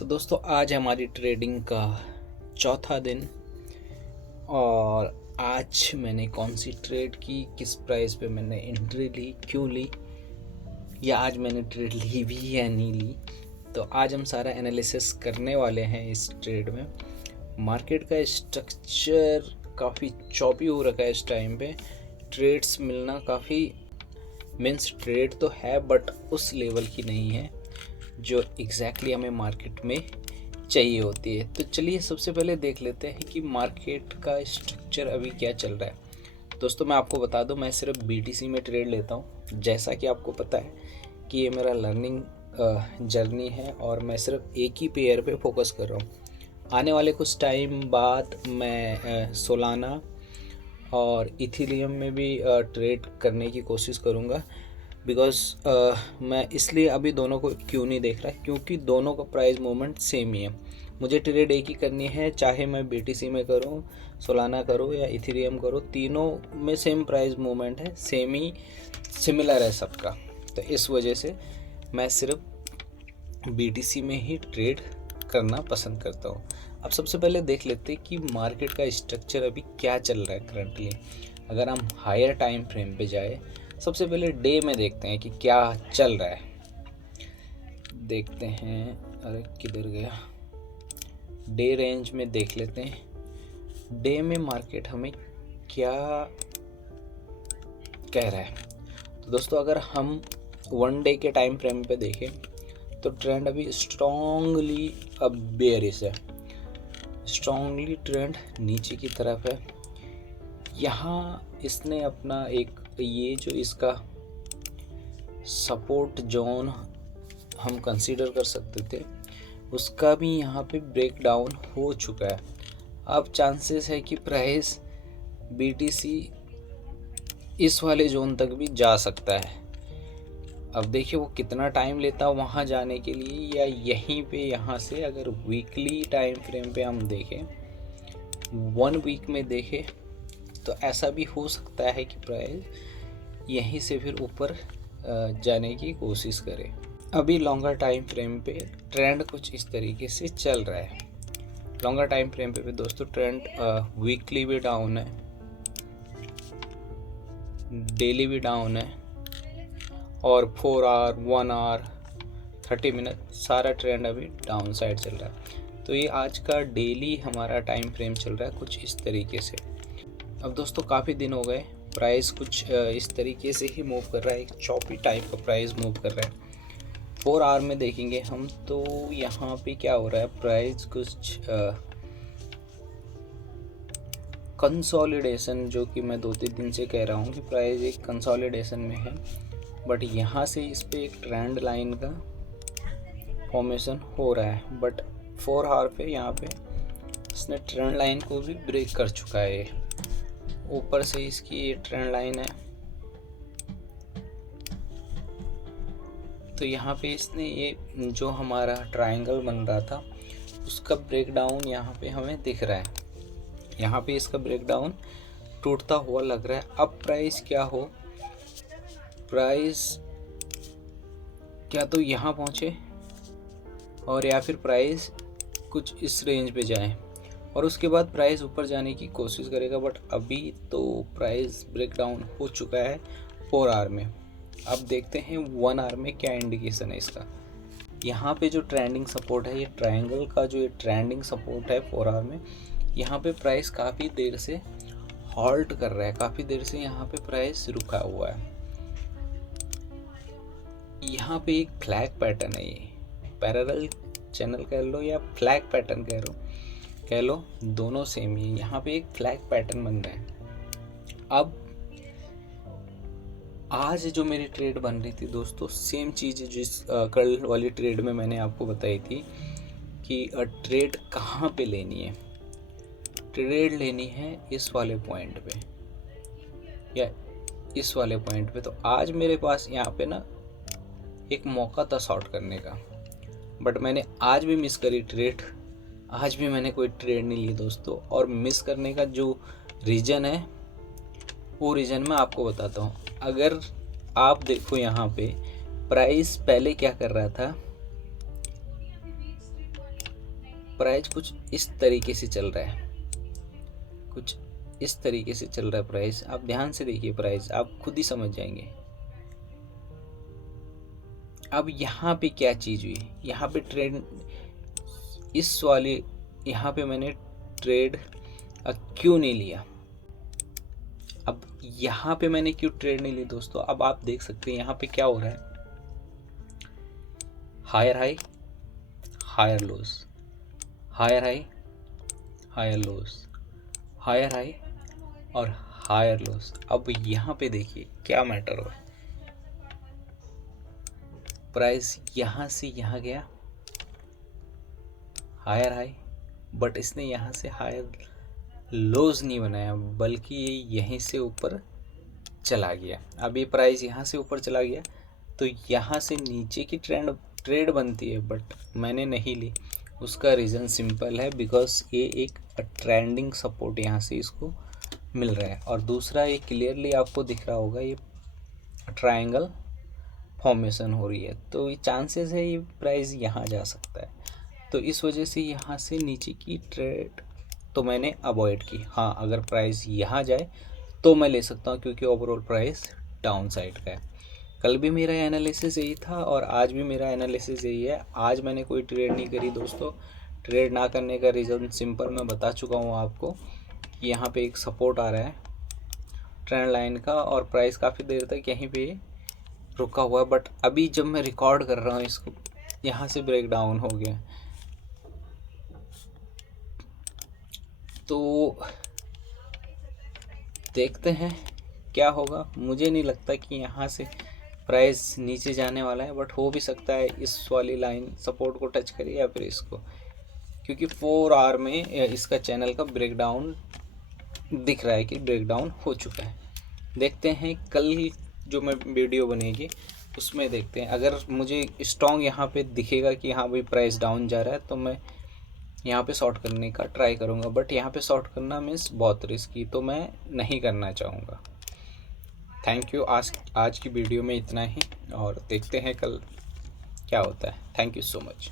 तो दोस्तों आज हमारी ट्रेडिंग का चौथा दिन और आज मैंने कौन सी ट्रेड की, किस प्राइस पे मैंने एंट्री ली, क्यों ली, या आज मैंने ट्रेड ली भी या नहीं ली। तो आज हम सारा एनालिसिस करने वाले हैं इस ट्रेड में। मार्केट का स्ट्रक्चर काफ़ी चॉपी हो रखा है इस टाइम पे। ट्रेड्स मिलना काफ़ी मीन्स ट्रेड तो है बट उस लेवल की नहीं है जो एग्जैक्टली हमें मार्केट में चाहिए होती है। तो चलिए सबसे पहले देख लेते हैं कि मार्केट का स्ट्रक्चर अभी क्या चल रहा है। दोस्तों मैं आपको बता दूं, मैं सिर्फ BTC में ट्रेड लेता हूं। जैसा कि आपको पता है कि ये मेरा लर्निंग जर्नी है और मैं सिर्फ एक ही पेयर पे फोकस कर रहा हूं। आने वाले कुछ टाइम बाद मैं सोलाना और इथीरियम में भी ट्रेड करने की कोशिश करूँगा। बिकॉज मैं इसलिए अभी दोनों को क्यों नहीं देख रहा, क्योंकि दोनों का प्राइस मूवमेंट सेम ही है। मुझे ट्रेड एक ही करनी है, चाहे मैं BTC में करूं, सोलाना करूं या इथेरियम करूं, तीनों में सेम प्राइस मूवमेंट है, सेम ही सिमिलर है सबका। तो इस वजह से मैं सिर्फ BTC में ही ट्रेड करना पसंद करता हूँ। अब सबसे पहले देख लेते हैं कि मार्केट का स्ट्रक्चर अभी क्या चल रहा है करंटली। अगर हम हायर टाइम फ्रेम पे जाए, सबसे पहले डे में देखते हैं कि क्या चल रहा है। देखते हैं, अरे किधर गया, डे रेंज में देख लेते हैं डे में मार्केट हमें क्या कह रहा है। तो दोस्तों अगर हम 1 डे के टाइम फ्रेम पे देखें तो ट्रेंड अभी स्ट्रॉन्गली अब बेयरिश है, स्ट्रॉन्गली ट्रेंड नीचे की तरफ है। यहाँ इसने अपना एक ये जो इसका सपोर्ट जोन हम कंसीडर कर सकते थे, उसका भी यहाँ पे ब्रेक डाउन हो चुका है। अब चांसेस है कि प्राइस BTC इस वाले जोन तक भी जा सकता है। अब देखिए वो कितना टाइम लेता है वहाँ जाने के लिए, या यहीं पे यहाँ से अगर वीकली टाइम फ्रेम पे हम देखें, 1 वीक में देखें, तो ऐसा भी हो सकता है कि प्राइस यहीं से फिर ऊपर जाने की कोशिश करे। अभी लॉन्गर टाइम फ्रेम पे ट्रेंड कुछ इस तरीके से चल रहा है। लॉन्गर टाइम फ्रेम पे भी दोस्तों ट्रेंड वीकली भी डाउन है, डेली भी डाउन है, और 4 आवर, 1 आवर, 30 मिनट सारा ट्रेंड अभी डाउन साइड चल रहा है। तो ये आज का डेली हमारा टाइम फ्रेम चल रहा है कुछ इस तरीके से। अब दोस्तों काफ़ी दिन हो गए, प्राइस कुछ इस तरीके से ही मूव कर रहा है, एक चॉपी टाइप का प्राइस मूव कर रहा है। 4 आवर में देखेंगे हम तो यहाँ पे क्या हो रहा है, प्राइस कुछ कंसोलिडेशन, जो कि मैं 2-3 दिन से कह रहा हूँ कि प्राइस एक कंसोलिडेशन में है, बट यहाँ से इस पे एक ट्रेंड लाइन का फॉर्मेशन हो रहा है। बट 4 आवर पे यहाँ पे इसने ट्रेंड लाइन को भी ब्रेक कर चुका है। ऊपर से इसकी ये ट्रेंड लाइन है, तो यहाँ पे इसने ये जो हमारा ट्रायंगल बन रहा था उसका ब्रेक डाउन यहाँ पे हमें दिख रहा है। यहाँ पे इसका ब्रेक डाउन टूटता हुआ लग रहा है। अब प्राइस क्या हो, प्राइस क्या तो यहाँ पहुँचे और या फिर प्राइस कुछ इस रेंज पे जाए और उसके बाद प्राइस ऊपर जाने की कोशिश करेगा। बट अभी तो प्राइस ब्रेक डाउन हो चुका है 4 आवर में। अब देखते हैं 1 आवर में क्या इंडिकेशन है इसका। यहाँ पे जो ट्रेंडिंग सपोर्ट है, ये ट्रायंगल का जो ये ट्रेंडिंग सपोर्ट है 4 आवर में, यहाँ पे प्राइस काफ़ी देर से हॉल्ट कर रहा है, काफ़ी देर से यहाँ पे प्राइस रुका हुआ है। यहाँ पे एक फ्लैग पैटर्न है, ये पैरेलल चैनल कह लो या फ्लैग पैटर्न कह लो, दोनों सेम ही। यहाँ पे एक फ्लैग पैटर्न बन रहा है। अब आज जो मेरी ट्रेड बन रही थी दोस्तों, सेम चीज़ जिस कल वाली ट्रेड में मैंने आपको बताई थी कि ट्रेड कहाँ पे लेनी है। ट्रेड लेनी है इस वाले पॉइंट पे या इस वाले पॉइंट पे। तो आज मेरे पास यहाँ पे ना एक मौका था शॉर्ट करने का, बट मैंने आज भी मिस करी ट्रेड। आज भी मैंने कोई ट्रेड नहीं ली दोस्तों, और मिस करने का जो रीज़न है वो रीज़न मैं आपको बताता हूँ। अगर आप देखो यहाँ पे प्राइस पहले क्या कर रहा था, प्राइस कुछ इस तरीके से चल रहा है, कुछ इस तरीके से चल रहा है प्राइस। आप ध्यान से देखिए प्राइस, आप खुद ही समझ जाएंगे। अब यहाँ पे क्या चीज़ हुई, यहाँ पे ट्रेड इस वाले, यहाँ पे मैंने ट्रेड क्यों नहीं लिया। अब यहाँ पे मैंने क्यों ट्रेड नहीं ली दोस्तों, अब आप देख सकते हैं यहाँ पे क्या हो रहा है, higher high, higher lows, higher high, higher lows, higher high और हायर लोस। अब यहाँ पे देखिए क्या मैटर हो, प्राइस यहाँ से यहाँ गया हायर हाई, बट इसने यहाँ से हायर लोज नहीं बनाया, बल्कि ये यहीं से ऊपर चला गया। अब ये प्राइस यहाँ से ऊपर चला गया तो यहाँ से नीचे की ट्रेड बनती है, बट मैंने नहीं ली। उसका रीज़न सिंपल है, बिकॉज ये एक ट्रेंडिंग सपोर्ट यहाँ से इसको मिल रहा है, और दूसरा ये क्लियरली आपको दिख रहा होगा ये ट्रायंगल फॉर्मेशन हो रही है, तो ये चांसेस है ये प्राइस यहाँ जा सकता है। तो इस वजह से यहाँ से नीचे की ट्रेड तो मैंने अवॉइड की। हाँ, अगर प्राइस यहाँ जाए तो मैं ले सकता हूँ, क्योंकि ओवरऑल प्राइस डाउन साइड का है। कल भी मेरा एनालिसिस यही था और आज भी मेरा एनालिसिस यही है। आज मैंने कोई ट्रेड नहीं करी दोस्तों। ट्रेड ना करने का रीज़न सिंपल मैं बता चुका हूँ आपको कि यहाँ पे एक सपोर्ट आ रहा है ट्रेंड लाइन का, और प्राइस काफ़ी देर तक यहीं पे रुका हुआ है, बट अभी जब मैं रिकॉर्ड कर रहा हूँ इसको, यहाँ से ब्रेक डाउन हो गया। तो देखते हैं क्या होगा। मुझे नहीं लगता कि यहाँ से प्राइस नीचे जाने वाला है, बट हो भी सकता है इस वाली लाइन सपोर्ट को टच करे या फिर इसको, क्योंकि 4 आवर में इसका चैनल का ब्रेकडाउन दिख रहा है कि ब्रेकडाउन हो चुका है। देखते हैं कल जो मैं वीडियो बनेगी उसमें देखते हैं। अगर मुझे स्ट्रॉन्ग यहाँ पे दिखेगा कि हाँ भाई प्राइस डाउन जा रहा है, तो मैं यहाँ पे शॉर्ट करने का ट्राई करूँगा, बट यहाँ पे शॉर्ट करना मीन्स बहुत रिस्की, तो मैं नहीं करना चाहूँगा। Thank you. आज की वीडियो में इतना ही, और देखते हैं कल क्या होता है। Thank you so much.